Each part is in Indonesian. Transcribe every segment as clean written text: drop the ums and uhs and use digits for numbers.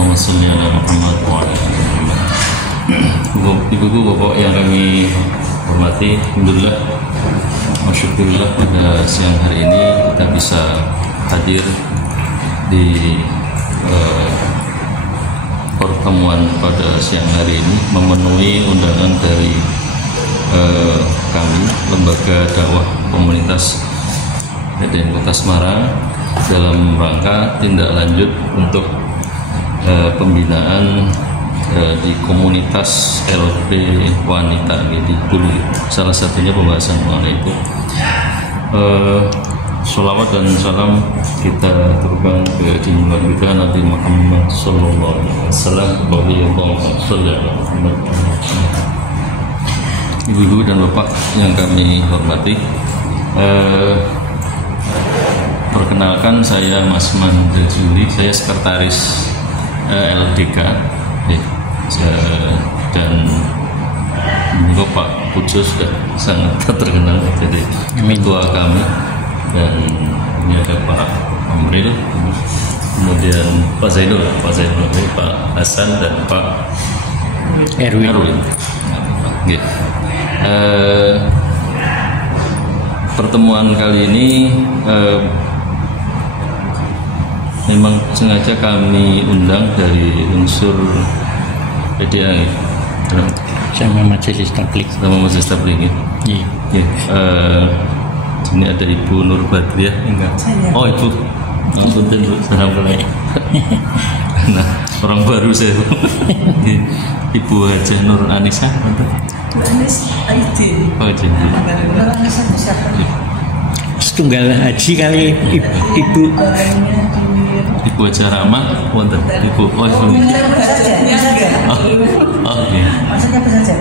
Allahumma sholli ala Muhammad wa ala ali Muhammad. Ibu-ibu, bapak yang kami hormati, alhamdulillah, masyukurillah pada siang hari ini kita bisa hadir di pertemuan pada siang hari ini memenuhi undangan dari kami, Lembaga Dakwah Komunitas PDN Kota Semarang, dalam rangka tindak lanjut untuk pembinaan di komunitas LP wanita di Bulu. Salah satunya pembahasan mengenai itu. Sholawat dan salam kita aturkan ke junjungan kita Nabi Muhammad sallallahu alaihi wasallam. Ibu-ibu dan bapak yang kami hormati, perkenalkan, saya Mas Mandra Juli, saya sekretaris LDK, dan juga Pak Pujo sudah sangat terkenal jadi ketua kami, dan ini ada Pak Amril, kemudian Pak Zainul, Pak Hasan, dan Pak Erwin. Pertemuan kali ini memang sengaja kami undang dari unsur PDA, sama Majelis Tabligh. Iya. Sini ada Ibu Nur Badriah, enggak? Oh, Ibu. Assalamualaikum. Nah, orang baru saya. Ibu Hajah Nur Anissa, Anis Aidin. Oh, Aidin. Setunggal haji kali Ibu Ibu Hajah Rahma, wonten. Ibu, oh, iya. Maksudnya apa saja?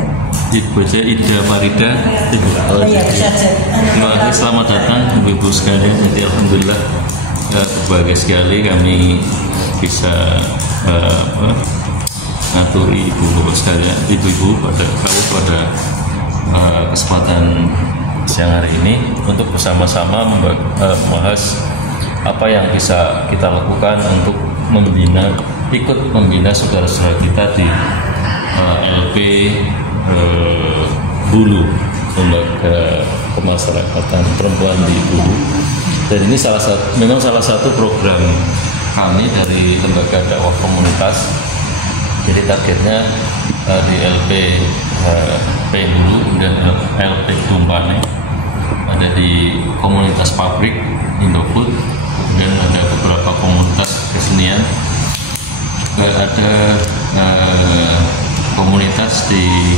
Ibu Hajah Ida Marida, Ibu. Terima kasih, selamat datang ibu-ibu sekalian. Jadi alhamdulillah berbahagia sekali kami bisa ngaturi ibu-ibu sekalian, ibu-ibu pada kesempatan siang hari ini untuk bersama-sama membahas apa yang bisa kita lakukan untuk ikut membina saudara-saudara kita di LP Bulu, Lembaga Pemasyarakatan Perempuan di Bulu. Dan ini memang salah satu program kami dari Lembaga Dakwah Komunitas. Jadi targetnya di LP Bulu, kemudian LP Tumpane, ada di komunitas pabrik Indofood, kemudian ada beberapa komunitas kesenian, juga ada komunitas di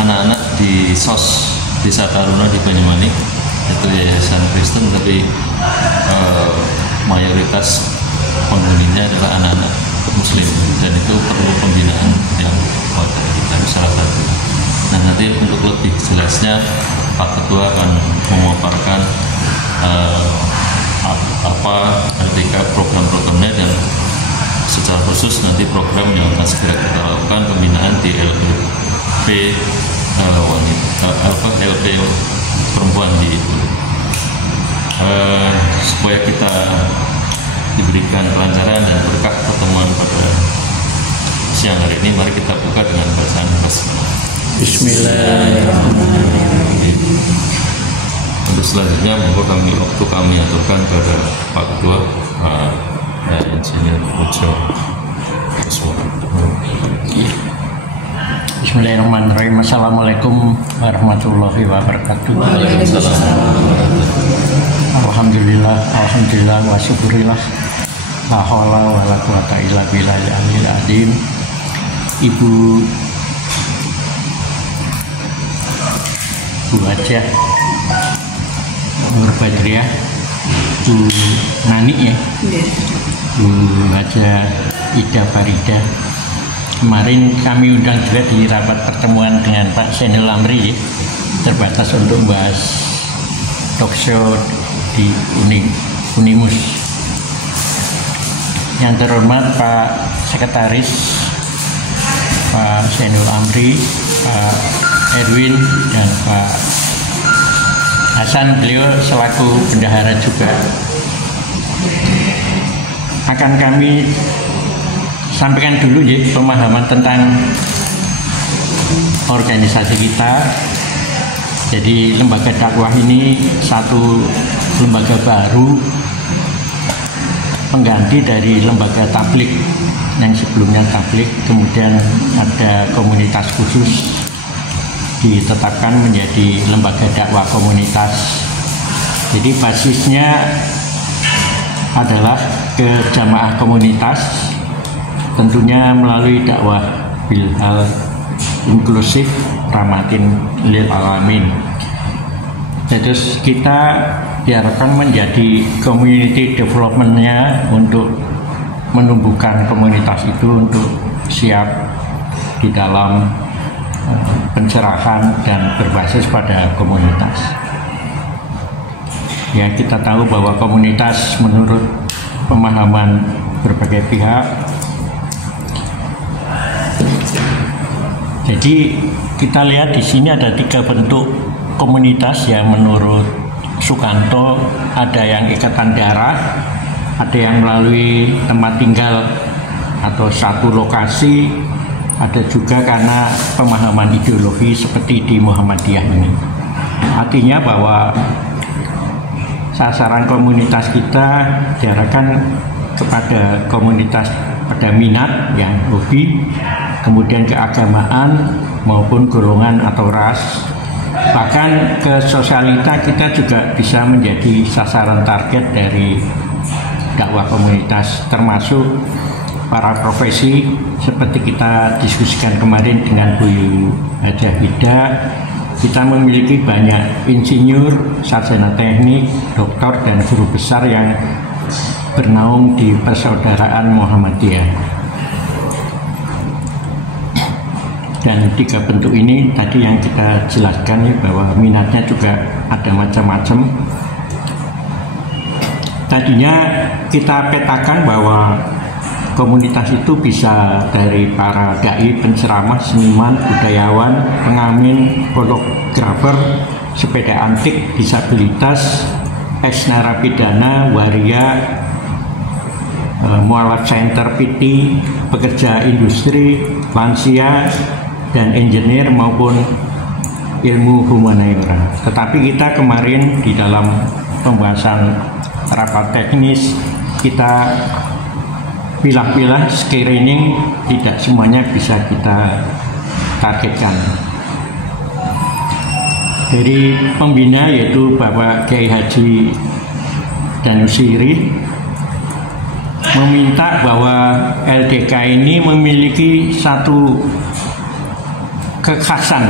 anak-anak di SOS Desa Taruna di Banyumanik, itu Yayasan Kristen, tapi mayoritas penghuninya adalah anak-anak Muslim, dan itu perlu pembinaan yang kuat dari kita, salah satu. Nah, nanti untuk lebih jelasnya Pak Ketua akan memaparkan apa LDK program-programnya, dan secara khusus nanti program yang akan segera kita lakukan pembinaan di LP LP perempuan di itu, supaya kita diberikan kelancaran dan berkah pertemuan pada siang hari ini. Mari kita buka dengan bacaan basmalah. Bismillahirrahmanirrahim. Untuk selanjutnya waktu kami aturkan kepada Pak Ketua, Pak Insinyur Pujo. Bismillahirrahmanirrahim. Assalamualaikum warahmatullahi wabarakatuh. Alhamdulillah wa syukurillah, la haula wala quwata illa billahil aliyil azim. Ibu Hajah Nur Badriah, Bu Nani ya, Bu Hajah Ida Farida. Kemarin kami undang juga di rapat pertemuan dengan Pak Zainul Amri ya, terbatas untuk membahas talkshow di Unimus. Yang terhormat Pak Sekretaris, Pak Zainul Amri, Pak Erwin, dan Pak Hasan, beliau selaku bendahara juga. Akan kami sampaikan dulu ya pemahaman tentang organisasi kita. Jadi lembaga dakwah ini satu lembaga baru pengganti dari lembaga tablik yang sebelumnya tablik, kemudian ada komunitas khusus ditetapkan menjadi lembaga dakwah komunitas. Jadi basisnya adalah ke jamaah komunitas, tentunya melalui dakwah bilhal inklusif rahmatin lil alamin. Terus kita diharapkan menjadi community development-nya untuk menumbuhkan komunitas itu untuk siap di dalam pencerahan dan berbasis pada komunitas. Ya, kita tahu bahwa komunitas menurut pemahaman berbagai pihak. Jadi kita lihat di sini ada 3 bentuk komunitas yang menurut Sukanto, ada yang ikatan darah, ada yang melalui tempat tinggal atau satu lokasi, ada juga karena pemahaman ideologi seperti di Muhammadiyah ini. Artinya bahwa sasaran komunitas kita diarahkan kepada komunitas pada minat yang hobi, kemudian keagamaan maupun golongan atau ras. Bahkan ke sosialita kita juga bisa menjadi sasaran target dari dakwah komunitas, termasuk para profesi seperti kita diskusikan kemarin dengan Bu Hajah Hida. Kita memiliki banyak insinyur, sarjana teknik, doktor, dan guru besar yang bernaung di persaudaraan Muhammadiyah. Dan 3 bentuk ini tadi yang kita jelaskan ya, bahwa minatnya juga ada macam-macam. Tadinya kita petakan bahwa komunitas itu bisa dari para dai, penceramah, seniman, budayawan, pengamen, fotografer, sepeda antik, disabilitas, ex-narapidana, waria, mualaf center PT, pekerja industri, lansia, dan engineer maupun ilmu humaniora. Tetapi kita kemarin di dalam pembahasan rapat teknis kita pilah-pilah screening, tidak semuanya bisa kita targetkan. Dari pembina yaitu Bapak Kiai Haji Danusiri meminta bahwa LDK ini memiliki satu kekhasan,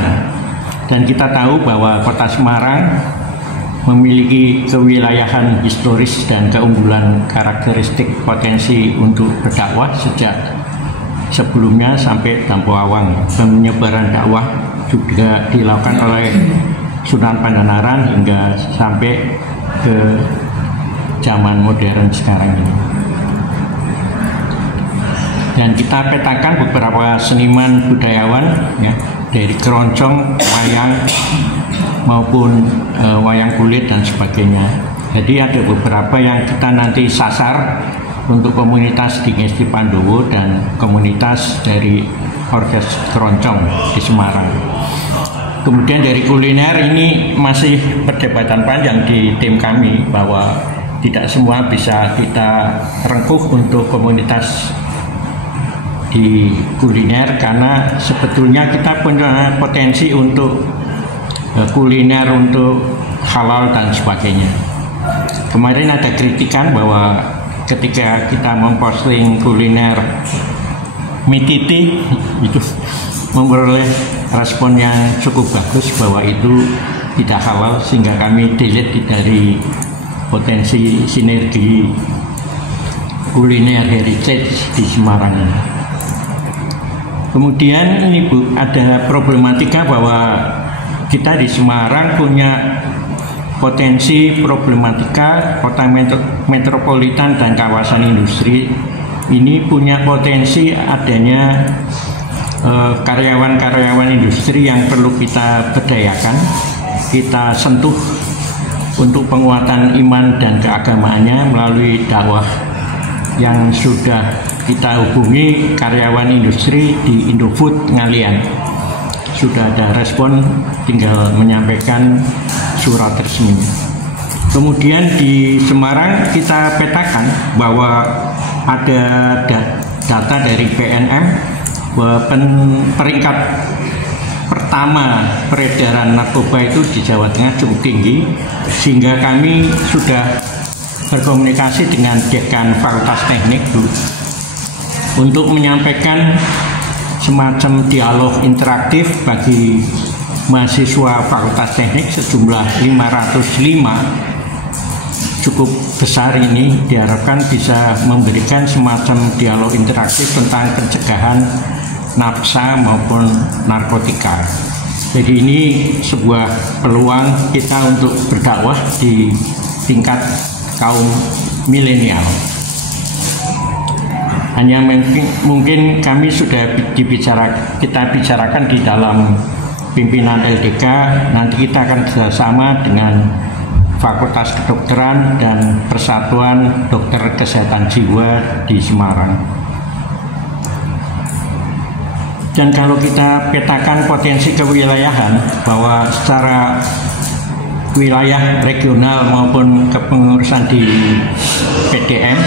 dan kita tahu bahwa Kota Semarang memiliki kewilayahan historis dan keunggulan karakteristik potensi untuk berdakwah sejak sebelumnya sampai Dampo Awang. Penyebaran dakwah juga dilakukan oleh Sunan Pandanaran hingga sampai ke zaman modern sekarang ini. Dan kita petakan beberapa seniman budayawan ya, dari keroncong, wayang maupun wayang kulit dan sebagainya. Jadi ada beberapa yang kita nanti sasar untuk komunitas di Ngesti Pandowo dan komunitas dari Orkes Keroncong di Semarang. Kemudian dari kuliner ini masih perdebatan panjang di tim kami bahwa tidak semua bisa kita rengkuh untuk komunitas di kuliner, karena sebetulnya kita punya potensi untuk kuliner untuk halal dan sebagainya. Kemarin ada kritikan bahwa ketika kita memposting kuliner mie titi itu memperoleh respon yang cukup bagus bahwa itu tidak halal, sehingga kami delete dari potensi sinergi kuliner heritage di Semarang. Kemudian ini Bu, ada problematika bahwa kita di Semarang punya potensi problematika kota metropolitan dan kawasan industri. Ini punya potensi adanya karyawan-karyawan industri yang perlu kita berdayakan, kita sentuh untuk penguatan iman dan keagamaannya melalui dakwah yang sudah kita hubungi karyawan industri di Indofood Ngalian. Sudah ada respon, tinggal menyampaikan surat resminya. Kemudian di Semarang kita petakan bahwa ada data dari BNM bahwa peringkat pertama peredaran narkoba itu di Jawa Tengah cukup tinggi, sehingga kami sudah berkomunikasi dengan Dekan Fakultas Teknik untuk menyampaikan semacam dialog interaktif bagi mahasiswa Fakultas Teknik sejumlah 505. Cukup besar ini, diharapkan bisa memberikan semacam dialog interaktif tentang pencegahan nafsa maupun narkotika. Jadi ini sebuah peluang kita untuk berdakwah di tingkat kaum milenial. Hanya mungkin kami sudah kita bicarakan di dalam pimpinan LDK. Nanti kita akan bersama dengan Fakultas Kedokteran dan Persatuan Dokter Kesehatan Jiwa di Semarang. Dan kalau kita petakan potensi kewilayahan, bahwa secara wilayah regional maupun kepengurusan di PDM,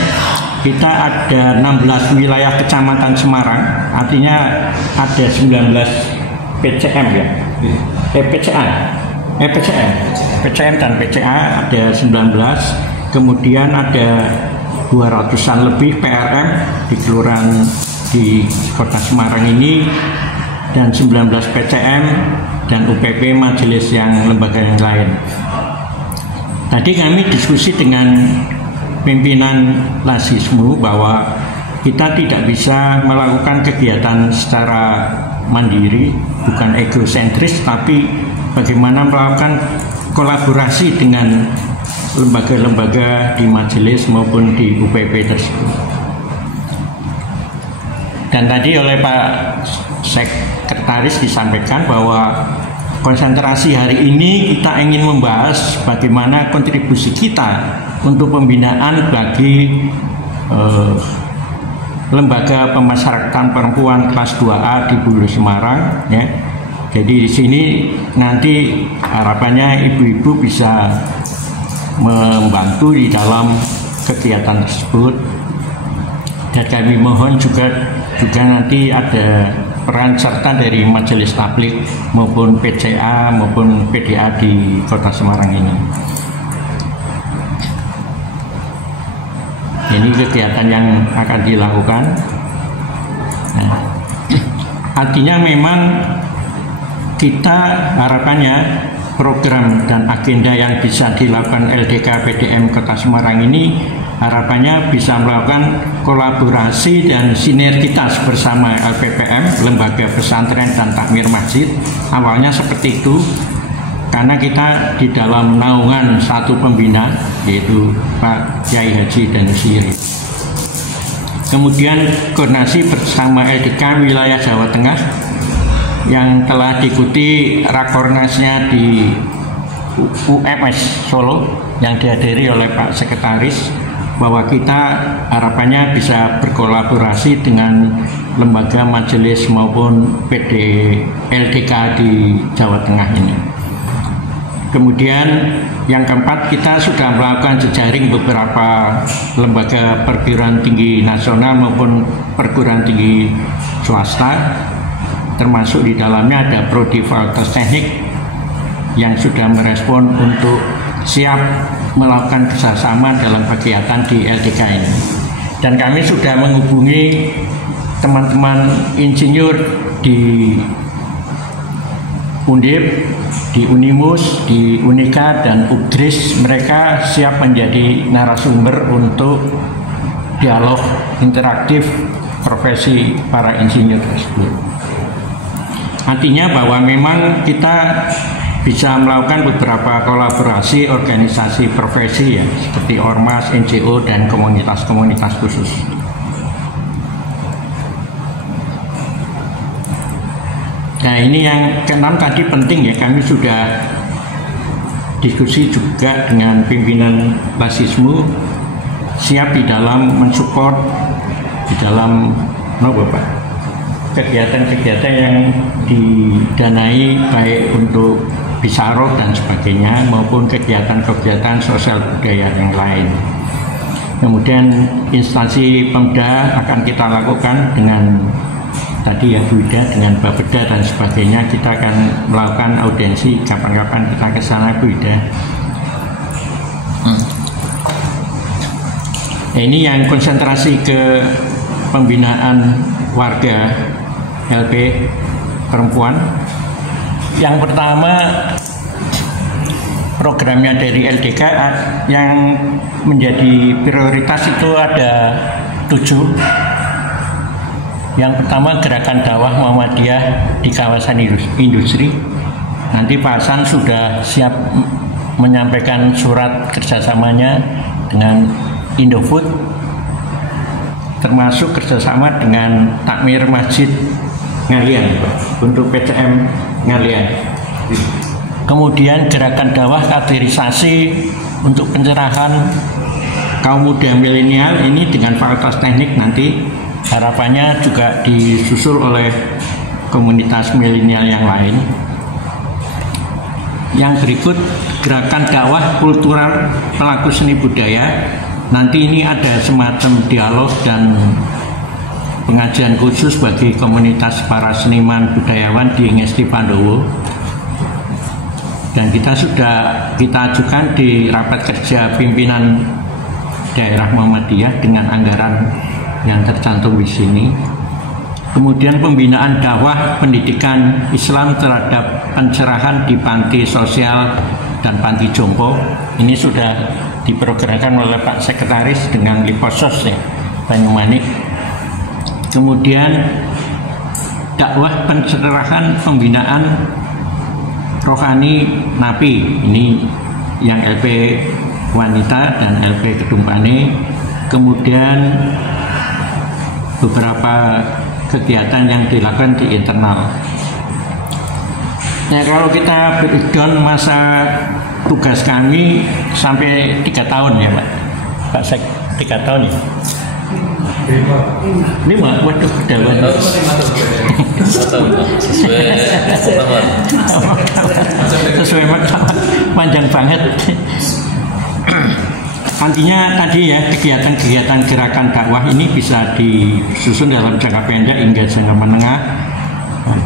kita ada 16 wilayah kecamatan Semarang, artinya ada 19 PCM ya, PCM dan PCA ada 19, kemudian ada 200-an lebih PRM di kelurahan di Kota Semarang ini, dan 19 PCM dan UPP majelis yang lembaga yang lain. Tadi kami diskusi dengan pimpinan Lasismu bahwa kita tidak bisa melakukan kegiatan secara mandiri, bukan egosentris, tapi bagaimana melakukan kolaborasi dengan lembaga-lembaga di majelis maupun di UPP tersebut. Dan tadi oleh Pak Sekretaris disampaikan bahwa konsentrasi hari ini kita ingin membahas bagaimana kontribusi kita untuk pembinaan bagi lembaga pemasyarakatan perempuan kelas 2A di Bulu Semarang ya. Jadi di sini nanti harapannya ibu-ibu bisa membantu di dalam kegiatan tersebut, dan kami mohon juga nanti ada peran serta dari Majelis Tabligh maupun PCA maupun PDA di Kota Semarang ini. Ini kegiatan yang akan dilakukan. Nah, artinya memang kita harapannya program dan agenda yang bisa dilakukan LDK PDM Kota Semarang ini harapannya bisa melakukan kolaborasi dan sinergitas bersama LPPM, Lembaga Pesantren dan Takmir Masjid. Awalnya seperti itu, karena kita di dalam naungan satu pembina, yaitu Pak Kiai Haji Danusiri. Kemudian koordinasi bersama LDK wilayah Jawa Tengah yang telah diikuti rakornasnya di UMS Solo yang dihadiri oleh Pak Sekretaris, bahwa kita harapannya bisa berkolaborasi dengan lembaga majelis maupun PD LDK di Jawa Tengah ini. Kemudian yang keempat, kita sudah melakukan jejaring beberapa lembaga perguruan tinggi nasional maupun perguruan tinggi swasta, termasuk di dalamnya ada Prodi Fakultas Teknik yang sudah merespon untuk siap melakukan kerjasama dalam kegiatan di LDK ini. Dan kami sudah menghubungi teman-teman insinyur di Undip, di Unimus, di Unika, dan Ugdris. Mereka siap menjadi narasumber untuk dialog interaktif profesi para insinyur tersebut. Artinya bahwa memang kita bisa melakukan beberapa kolaborasi organisasi profesi ya, seperti ormas, NGO, dan komunitas-komunitas khusus. Nah, ini yang keenam tadi penting ya, kami sudah diskusi juga dengan pimpinan Lasismu siap di dalam mensupport di dalam kegiatan-kegiatan yang didanai baik untuk Bisarok dan sebagainya maupun kegiatan-kegiatan sosial budaya yang lain. Kemudian instansi Pemda akan kita lakukan dengan tadi ya Bu Ida, dengan Bapeda dan sebagainya. Kita akan melakukan audiensi kapan-kapan kita ke sana Bu Ida. Ini yang konsentrasi ke pembinaan warga LP perempuan. Yang pertama programnya dari LDK yang menjadi prioritas itu ada 7. Yang pertama gerakan dakwah Muhammadiyah di kawasan industri. Nanti Pak Hasan sudah siap menyampaikan surat kerjasamanya dengan Indofood, termasuk kerjasama dengan Takmir Masjid Ngalian untuk PCM Ngalian. Kemudian gerakan dakwah kaderisasi untuk pencerahan kaum muda milenial ini dengan Fakultas Teknik, nanti harapannya juga disusul oleh komunitas milenial yang lain. Yang berikut gerakan dakwah kultural pelaku seni budaya. Nanti ini ada semacam dialog dan pengajian khusus bagi komunitas para seniman budayawan di Ngesti Pandowo. Dan kita ajukan di rapat kerja pimpinan daerah Muhammadiyah dengan anggaran yang tercantum di sini. Kemudian pembinaan dakwah pendidikan Islam terhadap pencerahan di panti sosial dan panti jompo. Ini sudah diprogramkan oleh Pak Sekretaris dengan Liposos ya, Banyumanik. Kemudian dakwah pencerahan pembinaan rohani Napi, ini yang LP wanita dan LP Kedumpane. Kemudian beberapa kegiatan yang dilakukan di internal. Nah, kalau kita breakdown masa tugas kami sampai 3 tahun ya Pak Sek, 3 tahun ya. 5, waduh udah banyak. Sesuai panjang banget. Artinya tadi ya, kegiatan-kegiatan gerakan dakwah ini bisa disusun dalam jangka pendek hingga jangka menengah.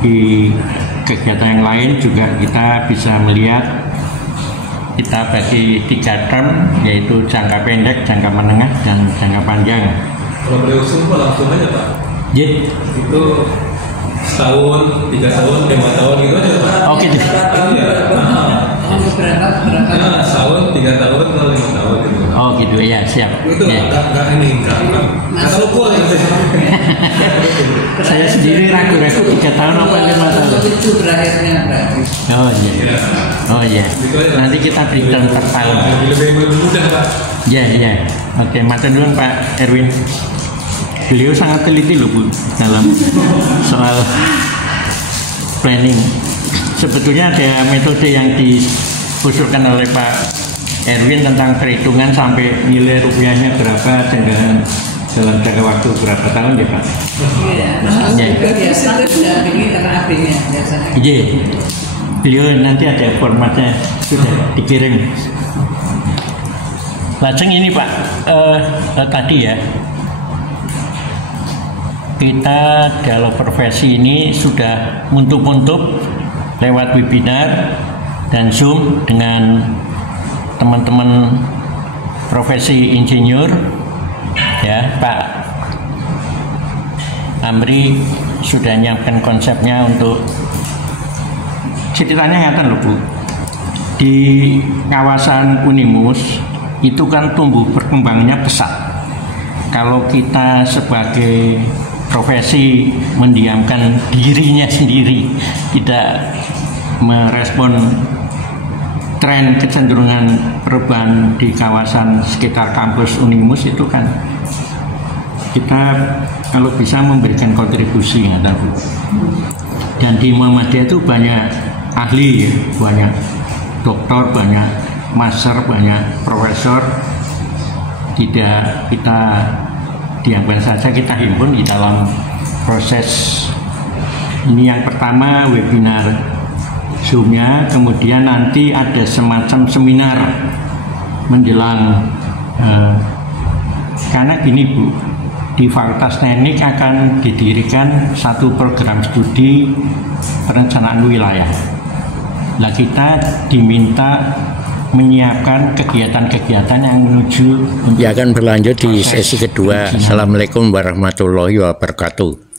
Di kegiatan yang lain juga kita bisa melihat kita bagi 3 term, yaitu jangka pendek, jangka menengah, dan jangka panjang. Kalau beliau sumpah langsung aja Pak. Jadi itu setahun, 3 tahun, 5 tahun gitu aja Pak. Oh gitu. Iya. Nah, setahun, 3 tahun, atau 5 tahun gitu. Oh gitu ya, siap. Itu Ya. nggak sopul gitu. Saya sendiri ragu-ragu 3 tahun apa 5 tahun. Itu berakhirnya berarti. Oh iya. Oh iya. Nanti kita berikan per tahun. Lebih mudah Pak. Ya ya. Oke, matur nuwun Pak Erwin. Beliau sangat teliti loh Bu dalam soal planning. Sebetulnya ada metode yang diusulkan oleh Pak Erwin tentang perhitungan sampai nilai rupiahnya berapa dengan dalam jangka waktu berapa tahun ya Pak? Iya. Biasa sudah ini karena AB-nya biasanya. Iya. Beliau nanti ada formatnya sudah dikirim. Lajeng ini Pak, tadi ya kita dialog profesi ini sudah muntup-muntup lewat webinar dan Zoom dengan teman-teman profesi insinyur ya. Pak Amri sudah nyiapkan konsepnya untuk ceritanya ngatan loh Bu, di kawasan Unimus itu kan tumbuh perkembangannya pesat. Kalau kita sebagai profesi mendiamkan dirinya sendiri, tidak merespon tren kecenderungan perubahan di kawasan sekitar kampus Unimus, itu kan kita kalau bisa memberikan kontribusi ya, dan di Muhammadiyah itu banyak ahli ya, banyak doktor, banyak master, banyak profesor tidak kita diamkan saja, kita himpun di dalam proses ini. Yang pertama webinar Zoom-nya, kemudian nanti ada semacam seminar menjelang karena gini Bu, di Fakultas Teknik akan didirikan satu program studi perencanaan wilayah. Nah, kita diminta menyiapkan kegiatan-kegiatan yang menuju ya akan berlanjut di sesi kedua. Assalamualaikum warahmatullahi wabarakatuh.